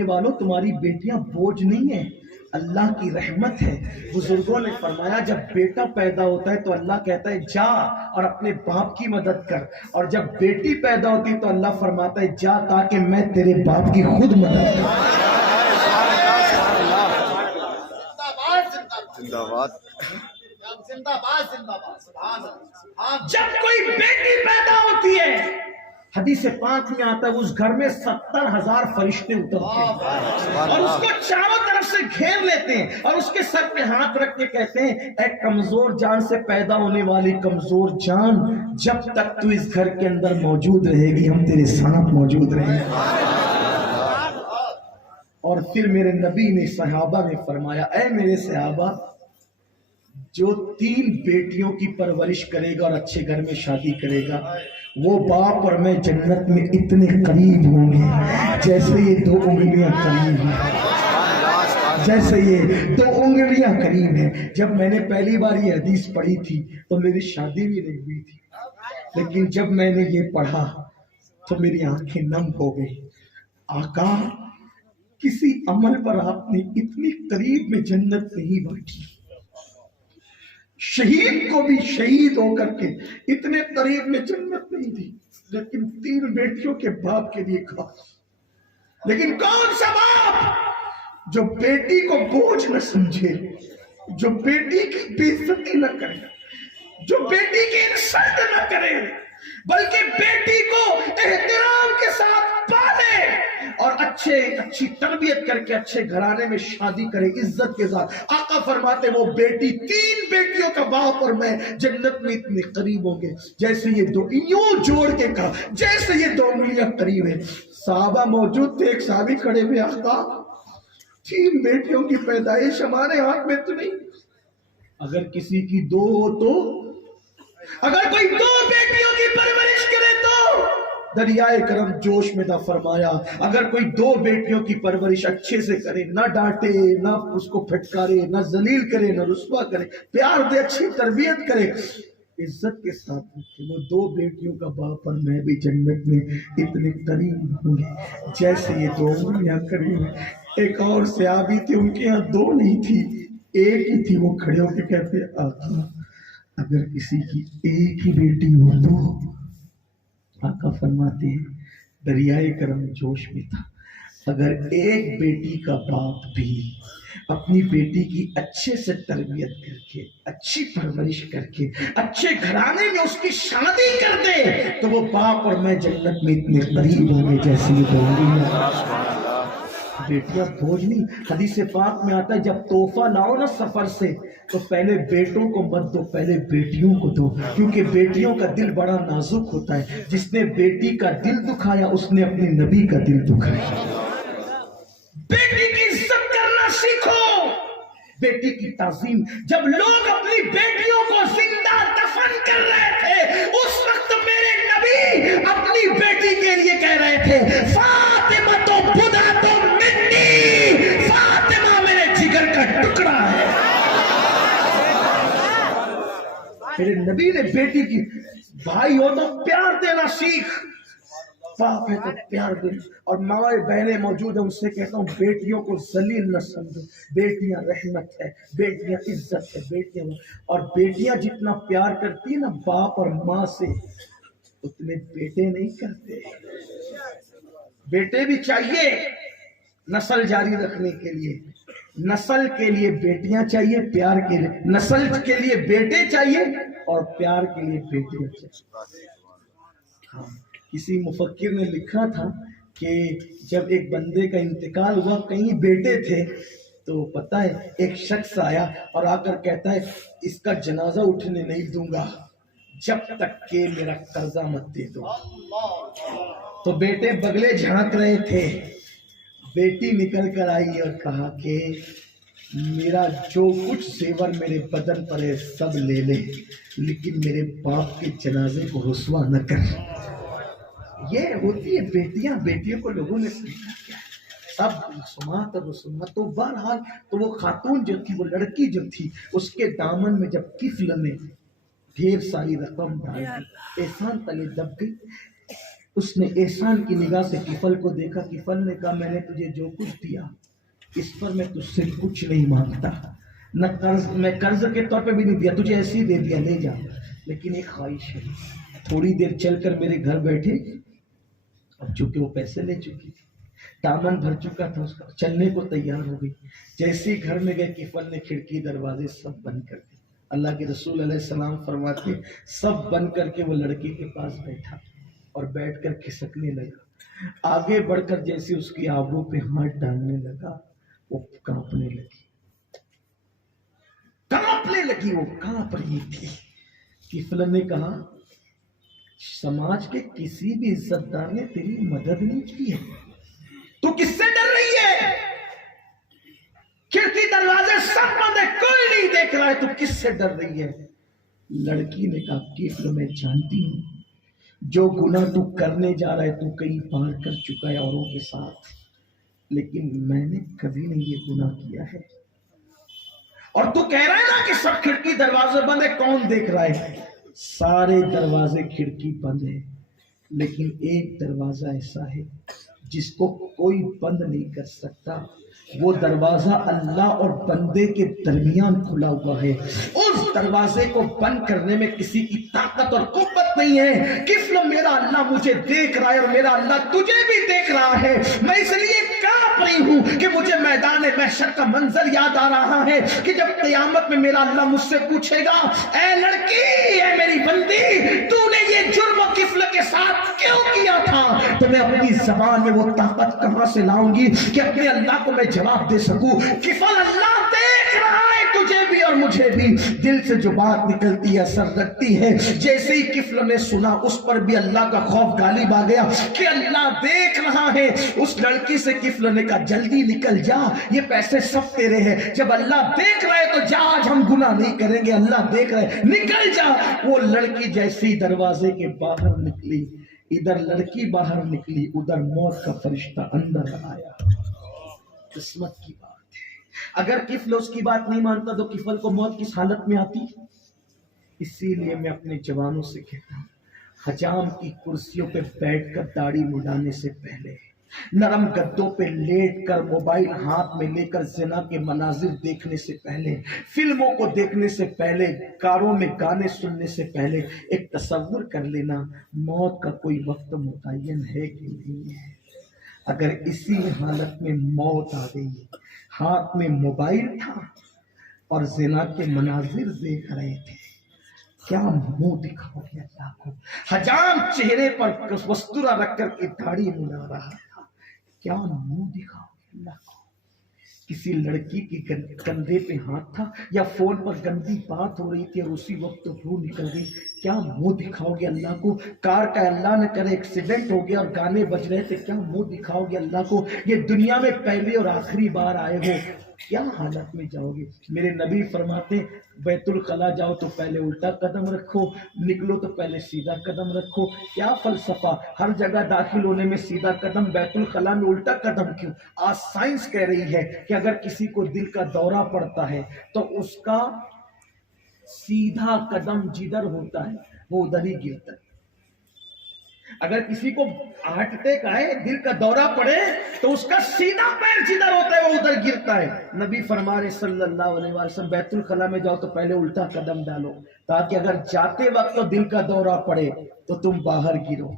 سمجھنے والوں تمہاری بیٹیاں بوجھ نہیں ہیں، اللہ کی رحمت ہے۔ بزرگوں نے فرمایا جب بیٹا پیدا ہوتا ہے تو اللہ کہتا ہے جا اور اپنے باپ کی مدد کر، اور جب بیٹی پیدا ہوتی تو اللہ فرماتا ہے جا تاکہ میں تیرے باپ کی خود مدد کروں۔ جب کوئی بیٹی پیدا ہوتی ہے حدیث پاک میں آتا ہے اس گھر میں 70,000 فرشتے اترتے ہیں اور اس کو چاروں طرف سے گھیر لیتے ہیں اور اس کے سر پہ ہاتھ رکھ کے کہتے ہیں اے کمزور جان سے پیدا ہونے والی کمزور جان، جب تک تو اس گھر کے اندر موجود رہے گی ہم تیرے ساتھ موجود رہیں گے۔ اور پھر میرے نبی نے صحابہ میں فرمایا اے میرے صحابہ، جو 3 بیٹیوں کی پرورش کرے گا اور اچھے گھر میں شادی کرے گا وہ باپ اور میں جنت میں اتنے قریب ہوں گے جیسے یہ 2 انگلیاں قریب ہیں، جیسے یہ 2 انگلیاں قریب ہیں۔ جب میں نے پہلی بار یہ حدیث پڑھی تھی تو میری شادی بھی نہیں ہوئی تھی، لیکن جب میں نے یہ پڑھا تو میری آنکھیں نم ہو گئی۔ آقا کسی عمل پر آپ نے اتنی قریب میں جنت نہیں بانٹی، شہید کو بھی شہید ہو کر کے اتنے قریب میں جنت نہیں دی، لیکن 3 بیٹیوں کے باپ کے لیے کہا۔ لیکن کون سا باپ جو بیٹی کو بوجھ نہ سمجھے، جو بیٹی کی بے عزتی نہ کرے، جو بیٹی کی انسلٹ نہ کرے، بلکہ بیٹی کو احترام کے ساتھ پالے اور اچھی تربیت کر کے اچھے گھرانے میں شادی کرے عزت کے ساتھ۔ آقا فرماتے وہ بیٹی 3 بیٹیوں کا باپ اور میں جنت میں اتنے قریب ہوں گے جیسے یہ 2، یوں جوڑ کے کہا جیسے یہ 2 انگلیاں قریب ہیں۔ صحابہ موجود تھے، ایک صحابی کھڑے ہوئے آقا 3 بیٹیوں کی پیدائش ہمارے ہاتھ میں تو نہیں، اگر کسی کی 2 ہو تو، اگر کوئی 2 بیٹیوں کی پرورش کرے تو دریائے کرم جوش میں نہ فرمایا اگر کوئی 2 بیٹیوں کی پرورش اچھے سے کرے، نہ ڈانٹے، نہ اس کو پھٹکارے، نہ ذلیل کرے، نہ رسوا کرے، پیار دے، اچھی تربیت کرے، عزت کے ساتھ رکھے، وہ 2 بیٹیوں کا باپ اور میں بھی جنت میں اتنے قریب ہوں گے جیسے یہ 2 انگلیاں قریب ہیں۔ ایک اور صحابی تھے، ان کے یہاں 2 نہیں تھی، ایک ہی تھی، وہ کھڑے ہو کے کہتے آقا اگر کسی کی ایک ہی بیٹی ہو تو، آقا فرماتے ہیں دریائے کرم جوش میں تھا، اگر ایک بیٹی کا باپ بھی اپنی بیٹی کی اچھے سے تربیت کر کے، اچھی پرورش کر کے، اچھے گھرانے میں اس کی شادی کر دے تو وہ باپ اور میں جنت میں اتنے قریب ہوں گے جیسے یہ 2 انگلیاں۔ بیٹیاں بوجھ نہیں، حدیث پاک میں آتا ہے جب تحفہ لاؤ نا سفر سے تو پہلے بیٹوں کو مت دو، پہلے بیٹیوں کو دو، کیونکہ بیٹیوں کا دل بڑا نازک ہوتا ہے، جس نے بیٹی کا دل دکھایا اس نے اپنے نبی کا دل دکھایا۔ بیٹی کی عزت کرنا سیکھو، بیٹی کی تعظیم۔ جب لوگ اپنی بیٹیوں کو زندہ دفن کر رہے تھے اس وقت میرے نبی اپنی بیٹی کے لیے کہہ رہے تھے فاطمہ تو خدا تو منی، فاطمہ میرے جگر کا ٹکڑا ہے۔ میرے نبی نے بیٹی کی، بھائی ہو تو پیار دینا سیکھ، باپ ہے تو پیار دے، اور ماں بہنیں موجود ہیں ان سے کہتا ہوں بیٹیوں کو ذلیل نہ سمجھو، بیٹیاں رحمت ہے، بیٹیاں عزت ہے، بیٹیاں، اور بیٹیاں جتنا پیار کرتی ہیں نا باپ اور ماں سے اتنے بیٹے نہیں کرتے۔ بیٹے بھی چاہیے نسل جاری رکھنے کے لیے، نسل کے لیے بیٹیاں چاہیے، پیار کے لیے نسل کے لیے بیٹے چاہیے اور پیار کے لیے بیٹیاں چاہیے۔ ہاں، کسی مفکر نے لکھا تھا کہ جب ایک بندے کا انتقال ہوا، کہیں بیٹے تھے، تو پتہ ہے ایک شخص آیا اور آ کر کہتا ہے اس کا جنازہ اٹھنے نہیں دوں گا جب تک کہ میرا قرضہ مت دے دو۔ تو بیٹے بگلے جھانک رہے تھے، بیٹی نکل کر آئی اور کہا کہ میرا جو کچھ زیور میرے بدن پر ہے سب لے لے، لیکن میرے باپ کے جنازے کو رسوا نہ کر۔ یہ ہوتی ہے بیٹیاں، بیٹیوں کو لوگوں نے سیکھا کیا ہے، سب رسومات اور رسومات۔ تو بہرحال تو وہ خاتون جو تھی، وہ لڑکی جو تھی، اس کے دامن میں جب کفل نے ڈھیر ساری رقم ڈال دی، احسان تلے دب گئی۔ اس نے احسان کی نگاہ سے کفل کو دیکھا. کفل نے کہا میں نے تجھے جو کچھ دیا اس پر میں تجھ سے کچھ نہیں مانگتا، نہ قرض، میں قرض کے طور پہ بھی نہیں دیا، تجھے ایسے ہی دے دیا، لے جا. لیکن ایک خواہش ہے، تھوڑی دیر چل کر میرے گھر بیٹھے. اب چونکہ وہ پیسے لے چکی تھی، دامن بھر چکا تھا اس کا، چلنے کو تیار ہو گئی. جیسے ہی گھر میں گئے کفل نے کھڑکی دروازے سب بند کر دی. اللہ کے رسول علیہ السلام فرماتے سب بند کر کے وہ لڑکی کے پاس بیٹھا اور بیٹھ کر کھسکنے لگا. آگے بڑھ کر جیسے اس کی آبرو پہ ہاتھ ڈالنے لگا وہ کانپنے لگی، وہ کانپ رہی تھی. کفل نے کہا سماج کے کسی بھی عزت دار نے تیری مدد نہیں کی ہے، تو کس سے ڈر رہی ہے؟ کھڑکی دروازے سب بند ہے، کوئی نہیں دیکھ رہا ہے، تو کس سے ڈر رہی ہے؟ لڑکی نے کہا کفل میں جانتی ہوں جو گناہ تو کرنے جا رہا ہے تو کئی بار کر چکا ہے اوروں کے ساتھ، لیکن میں نے کبھی نہیں یہ گناہ کیا ہے. اور تو کہہ رہا ہے نا کہ سب کھڑکی دروازے بند ہے، کون دیکھ رہا ہے؟ سارے دروازے کھڑکی بند ہے، لیکن ایک دروازہ ایسا ہے جس کو کوئی بند نہیں کر سکتا. وہ دروازہ اللہ اور بندے کے درمیان کھلا ہوا ہے. اس دروازے کو بند کرنے میں کسی کی طاقت اور قوت نہیں ہے. کفل میرا اللہ مجھے دیکھ رہا ہے اور میرا اللہ تجھے بھی دیکھ رہا ہے. میں اس لیے کانپ رہی ہوں کہ مجھے میدان محشر کا منظر یاد آ رہا ہے کہ جب قیامت میں میرا اللہ مجھ سے پوچھے گا اے لڑکی، اے میری بندی، تو نے یہ جرم کفل کے ساتھ کیوں کیا تھا؟ تو میں اپنی زبان میں وہ طاقت کہاں سے لاؤں گی کہ اپنے اللہ کو میں جواب دے سکوں؟ کفل اللہ دیکھ رہا ہے تجھے بھی اور مجھے بھی. دل سے جو بات نکلتی ہے اثر رکھتی ہے. جیسے ہی کفل نے سنا اس پر بھی اللہ کا خوف غالب آ گیا کہ اللہ دیکھ رہا ہے. اس لڑکی سے کفل نے کہا جلدی نکل جا، یہ پیسے سب تیرے ہیں. جب اللہ دیکھ رہے تو جا، آج ہم گناہ نہیں کریں گے، اللہ دیکھ رہے، نکل جا. وہ لڑکی جیسے ہی دروازے کے باہر نکلی، ادھر لڑکی باہر نکلی، ادھر موت کا فرشتہ اندر آیا. قسمت کی بات ہے. اگر کفل اس کی بات نہیں مانتا تو کفل کو موت کس حالت میں آتی؟ اسی لیے میں اپنے جوانوں سے کہتا ہوں حجام کی کرسیوں پہ بیٹھ کر داڑھی مڈانے سے پہلے، نرم گدوں پہ لیٹ کر موبائل ہاتھ میں لے کر زنا کے مناظر دیکھنے سے پہلے، فلموں کو دیکھنے سے پہلے، کاروں میں گانے سننے سے پہلے ایک تصور کر لینا موت کا کوئی وقت متعین ہے کہ نہیں ہے. اگر اسی حالت میں موت آ گئی، ہاتھ میں موبائل تھا اور زنا کے مناظر دیکھ رہے تھے، کیا منہ دکھاؤ گے اللہ کو؟ حجام چہرے پر وسترا رکھ کر کے داڑھی مڈا رہا تھا، کیا منہ دکھاؤ گے اللہ کو؟ کسی لڑکی کی کندھے پہ ہاتھ تھا یا فون پر گندی بات ہو رہی تھی اور اسی وقت روح نکل گئی، کیا منہ دکھاؤ گے اللہ کو؟ کار کا اللہ نہ کرے ایکسیڈنٹ ہو گیا اور گانے بج رہے تھے، کیا منہ دکھاؤ گے اللہ کو؟ یہ دنیا میں پہلی اور آخری بار آئے ہو، کیا حالت میں جاؤ گے؟ میرے نبی فرماتے بیت الخلا جاؤ تو پہلے الٹا قدم رکھو، نکلو تو پہلے سیدھا قدم رکھو. کیا فلسفہ، ہر جگہ داخل ہونے میں سیدھا قدم، بیت الخلا میں الٹا قدم کیوں؟ آج سائنس کہہ رہی ہے کہ اگر کسی کو دل کا دورہ پڑتا ہے تو اس کا سیدھا قدم جدھر ہوتا ہے وہ ادھر ہی گرتا ہے. اگر کسی کو ہارٹ اٹیک آئے، دل کا دورہ پڑے تو اس کا سیدھا پیر جدھر ہوتا ہے وہ ادھر گرتا ہے. نبی فرما رہے صلی اللہ علیہ وسلم بیت الخلا میں جاؤ تو پہلے الٹا قدم ڈالو تاکہ اگر جاتے وقت تو دل کا دورہ پڑے تو تم باہر گرو،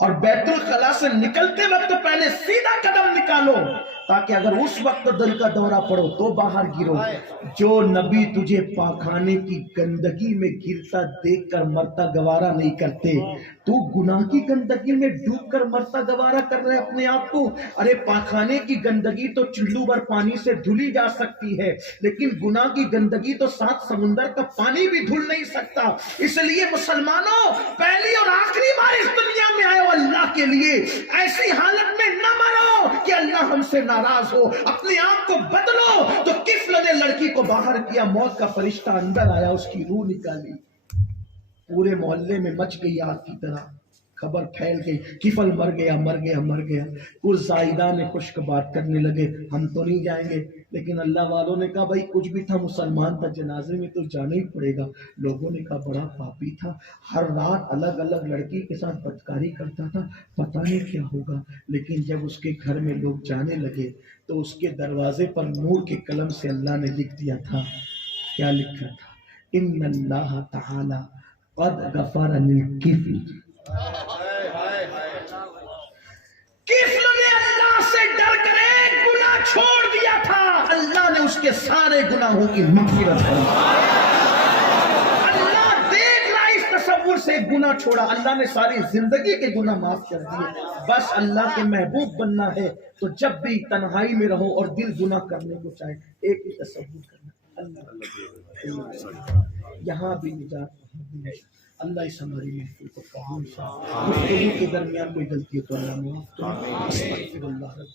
اور بیت الخلا سے نکلتے وقت پہلے سیدھا قدم نکالو تاکہ اگر اس وقت دل کا دورہ پڑو تو باہر گرو. جو نبی تجھے پاخانے کی گندگی میں گرتا دیکھ کر مرتا گوارا نہیں کرتے، تو گناہ کی گندگی میں ڈوب کر مرتا گوارا کر رہے اپنے آپ کو. ارے پاخانے کی گندگی تو چلو بھر پانی سے دھلی جا سکتی ہے، لیکن گناہ کی گندگی تو 7 سمندر کا پانی بھی دھل نہیں سکتا. اس لیے مسلمانوں، پہلی اور آخری بار اس دنیا میں آئے ہو اللہ کے لیے، ایسی حالت میں نہ مرو کہ اللہ ہم سے ناراض ہو. اپنے آپ کو بدلو. تو کفل نے لڑکی کو باہر کیا، موت کا فرشتہ اندر آیا، اس کی روح نکالی، پورے محلے میں مچ گئی آگ کی طرح. خبر پھیل گئی، کفل مر گیا مر گیا مر گیا۔ کچھ زائدہ نے خشک بات کرنے لگے ہم تو نہیں جائیں گے، لیکن اللہ والوں نے کہا بھائی کچھ بھی تھا مسلمان تھا، جنازے میں تو جانا ہی پڑے گا۔ لوگوں نے کہا بڑا پاپی تھا، ہر رات الگ الگ لڑکی کے ساتھ بدکاری کرتا تھا، پتہ نہیں کیا ہوگا۔ لیکن جب اس کے گھر میں لوگ جانے لگے تو اس کے دروازے پر نور کے قلم سے اللہ نے لکھ دیا تھا، کیا لکھا تھا؟ ان اللہ تعالی قد غفر للکفل، کفل نے اللہ سے ڈر کر ایک گناہ چھوڑ دیا تھا، اللہ نے اس کے سارے گناہوں کی مغفرت کر دی۔ اللہ دیکھ رہا اس تصور سے ایک گناہ چھوڑا، اللہ نے ساری زندگی کے گناہ معاف کر دیے۔ بس اللہ کے محبوب بننا ہے تو جب بھی تنہائی میں رہو اور دل گناہ کرنے کو چاہے ایک ہی تصور کرنا، اللہ یہاں بھی نجات وہاں بھی نجات۔ اللہ اس ہماری محفل کو قبول فرمائے۔ گفتگو کے درمیان کوئی غلطی ہے تو اللہ معاف کرے۔ استغفر اللہ رب